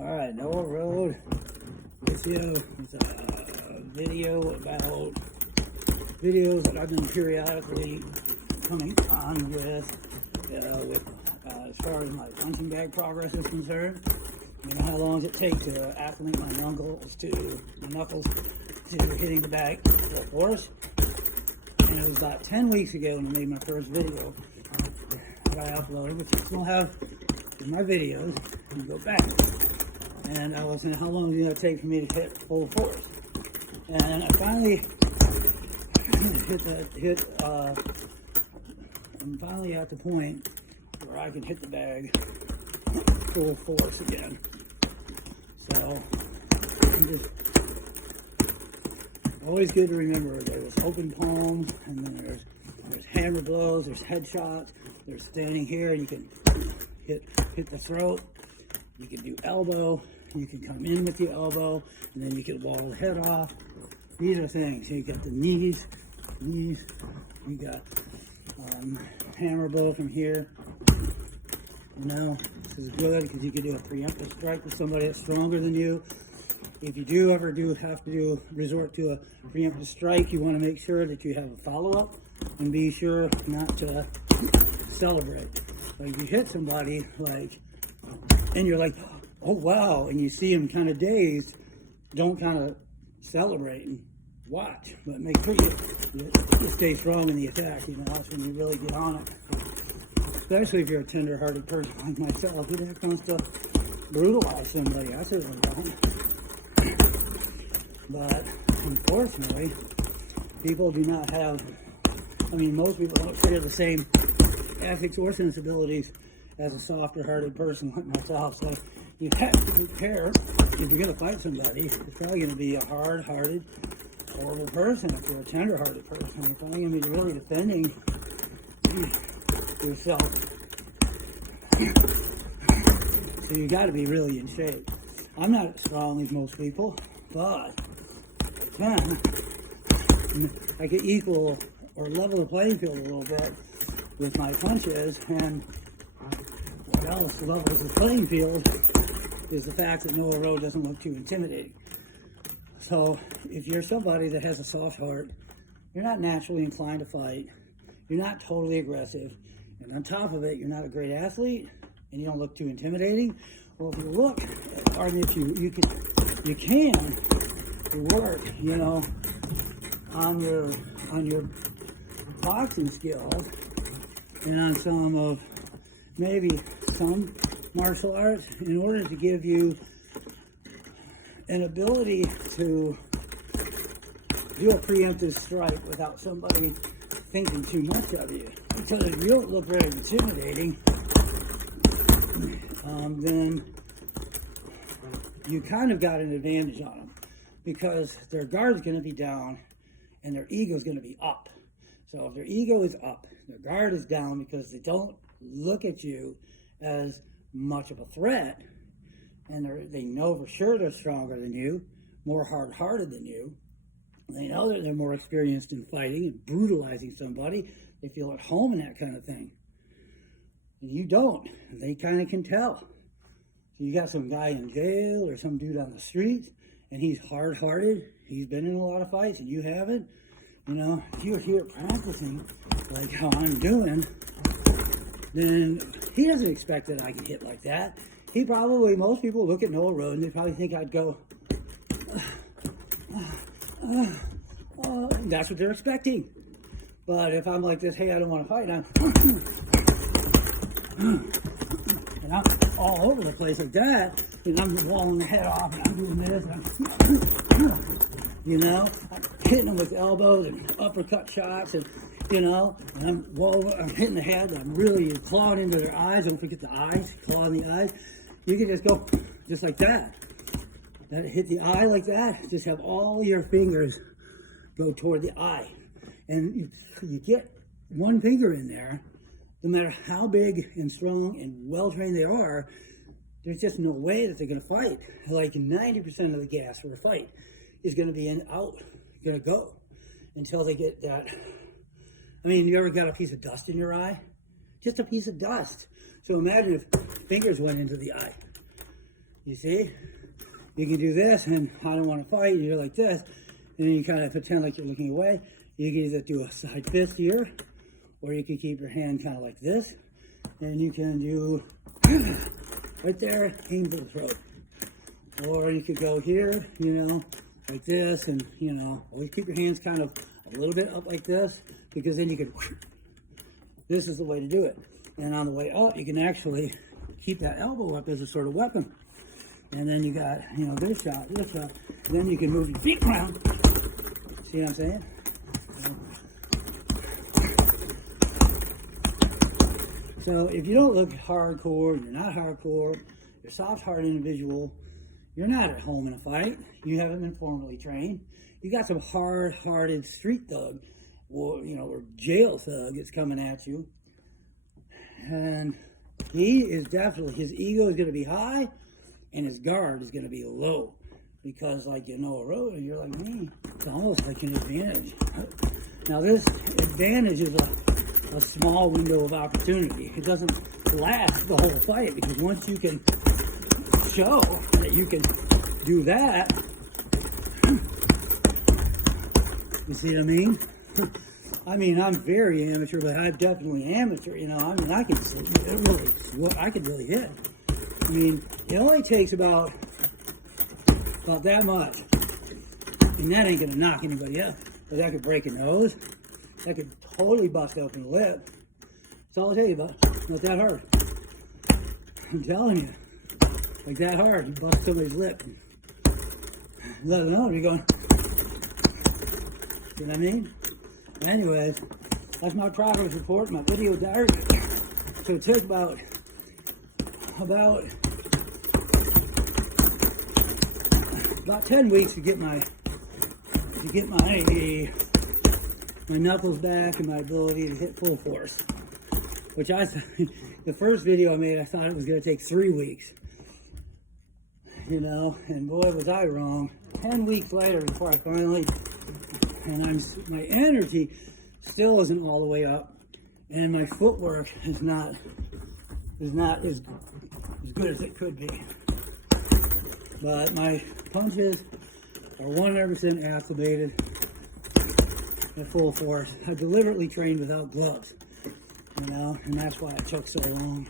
Alright, Noah Road with you with a video about videos that I've been periodically coming on with as far as my punching bag progress is concerned. You know, how long does it take to acclimate my knuckles to hitting the bag full force? And it was about 10 weeks ago when I made my first video that I uploaded, which I still have in my videos. You go back. And I was saying, how long is it going to take for me to hit full force? And I finally I'm finally at the point where I can hit the bag full force again. So I'm just always good to remember there's open palm, and then there's hammer blows, there's headshots, there's standing here, you can hit the throat, you can do elbow, you can come in with the elbow, and then you can wall the head off. These are things. You got the knees, you got hammer blow from here. You know, this is good because you can do a preemptive strike with somebody that's stronger than you. If you do ever have to resort to a preemptive strike, you want to make sure that you have a follow-up and be sure not to celebrate. Like, you hit somebody, and you're like, oh wow, and you see them kind of dazed, don't kind of celebrate and watch, but make sure you stay strong in the attack. You know, that's when you really get on it. Especially if you're a tender-hearted person like myself. Who the heck wants to brutalize somebody? I certainly don't. But unfortunately, people do not have, most people don't share the same ethics or sensibilities as a softer-hearted person like myself. So you have to prepare. If you're going to fight somebody, it's probably going to be a hard-hearted, horrible person. If you're a tender-hearted person, you're probably going to be really defending yourself. So you got to be really in shape. I'm not as strong as most people, but I could equal or level the playing field a little bit with my punches. And what else levels the playing field is the fact that Noah Road doesn't look too intimidating. So if you're somebody that has a soft heart, you're not naturally inclined to fight, you're not totally aggressive, and on top of it, you're not a great athlete, and you don't look too intimidating. Well, if you look, or if you can work, you know, on your boxing skills and on some martial arts in order to give you an ability to do a preemptive strike without somebody thinking too much of you. Because if you don't look very intimidating, then you kind of got an advantage on them, because their guard's going to be down and their ego's going to be up. So if their ego is up, their guard is down because they don't look at you as much of a threat, and they know for sure they're stronger than you, more hard-hearted than you. They know that they're more experienced in fighting and brutalizing somebody. They feel at home in that kind of thing. And you don't. They kind of can tell. So you got some guy in jail or some dude on the street, and he's hard-hearted. He's been in a lot of fights, and you haven't. You know, if you're here practicing like how I'm doing, then he doesn't expect that I can hit like that. Most people look at Noah Road and they probably think I'd go, that's what they're expecting. But if I'm like this, hey, I don't want to fight, and I'm all over the place like that, and I'm walling the head off, and I'm doing this, and you know, I'm hitting them with elbows and uppercut shots, and you know, and I'm hitting the head, and I'm really clawing into their eyes. Don't forget the eyes, clawing the eyes. You can just go just like that. Hit the eye like that. Just have all your fingers go toward the eye, and you get one finger in there. No matter how big and strong and well trained they are, there's just no way that they're going to fight. Like 90% of the gas for a fight is going to be going to go until they get that. You ever got a piece of dust in your eye? Just a piece of dust. So imagine if fingers went into the eye. You see? You can do this, and I don't want to fight, and you're like this, and then you kind of pretend like you're looking away. You can either do a side fist here, or you can keep your hand kind of like this, and you can do right there, aim for the throat. Or you could go here, you know, like this, and, you know, always keep your hands kind of a little bit up like this, because then you can, this is the way to do it. And on the way up, you can actually keep that elbow up as a sort of weapon. And then you got, you know, this shot, and then you can move your feet around. See what I'm saying? So if you don't look hardcore, you're not hardcore, you're a soft-hearted individual, you're not at home in a fight, you haven't been formally trained, you got some hard-hearted street thug, or, you know, or jail thug that's coming at you, and he is definitely, his ego is going to be high, and his guard is going to be low, because like you know a road, and you're like me, it's almost like an advantage. Now this advantage is a small window of opportunity. It doesn't last the whole fight, because once you can show that you can do that, you see what I mean? I mean, I'm very amateur, but I'm definitely amateur, you know. I mean, I could really hit. I mean, it only takes about that much, and that ain't gonna knock anybody up. But that could break a nose. That could totally bust open a lip. That's all I'll tell you about. Not that hard. I'm telling you, like that hard. You bust somebody's lip. Let alone you're going. You know what I mean? Anyways, that's my progress report, my video diary. So it took about 10 weeks to get my knuckles back and my ability to hit full force. Which the first video I made, I thought it was going to take 3 weeks. You know, and boy was I wrong. 10 weeks later before I finally, and my energy still isn't all the way up, and my footwork is not as good as it could be. But my punches are 100% acclimated at full force. I deliberately trained without gloves, you know, and that's why it took so long.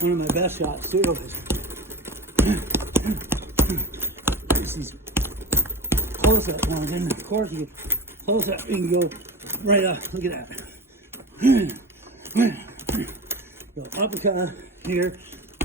One of my best shots too is these close-up ones, and of course you close up, you can go right up. Look at that. Go uppercut here,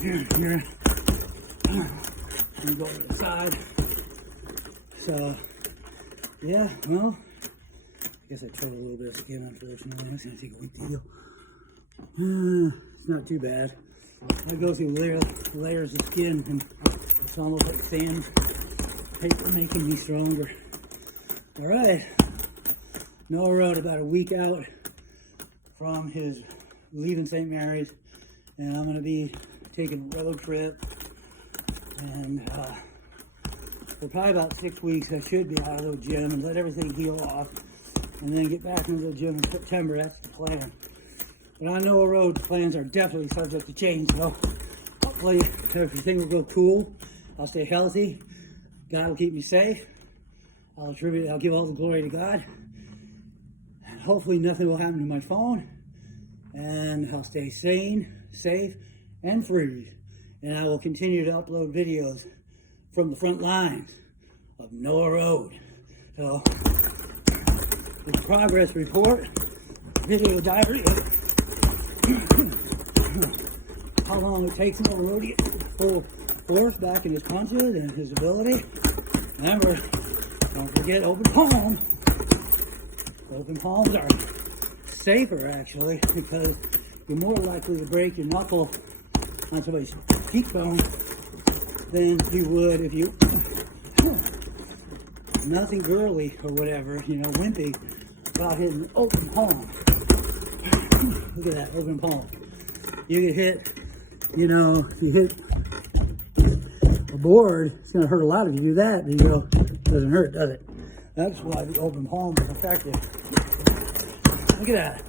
and go to the side. So, yeah, well, I guess I tried a little bit again, unfortunately. That's going to take a week to heal. It's not too bad. I go through layers of skin, and it's almost like sandpaper making me stronger. All right. Noah Road, about a week out from his leaving St. Mary's, and I'm going to be taking a road trip, and for probably about 6 weeks I should be out of the gym and let everything heal off, and then get back into the gym in September. That's the plan. But I know Road plans are definitely subject to change, so hopefully everything will go cool. I'll stay healthy. God will keep me safe. I'll give all the glory to God. And hopefully nothing will happen to my phone. And I'll stay sane, safe, and free. And I will continue to upload videos from the front lines of Noah Road. So, the progress report, video diary, how long it takes Noah Road to get full force back in his punches and his ability. Remember, don't forget open palms. Open palms are safer, actually, because you're more likely to break your knuckle on somebody's cheekbone than you would if you nothing girly or whatever, you know, wimpy about hitting an open palm. Look at that open palm. You get hit, you know, if you hit a board, it's going to hurt a lot if you do that, but you go, it doesn't hurt, does it? That's why the open palm is effective. Look at that.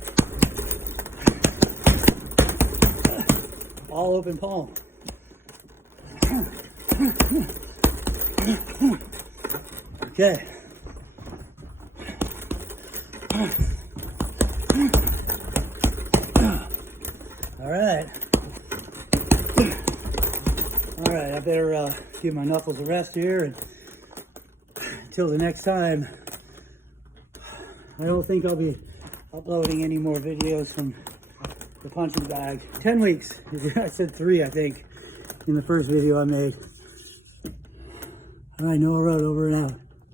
all open palm. Okay. All right. All right, I better give my knuckles a rest here, and until the next time, I don't think I'll be uploading any more videos from the punching bag. 10 weeks. I said 3, I think, in the first video I made. All right, Noah Road, over and out.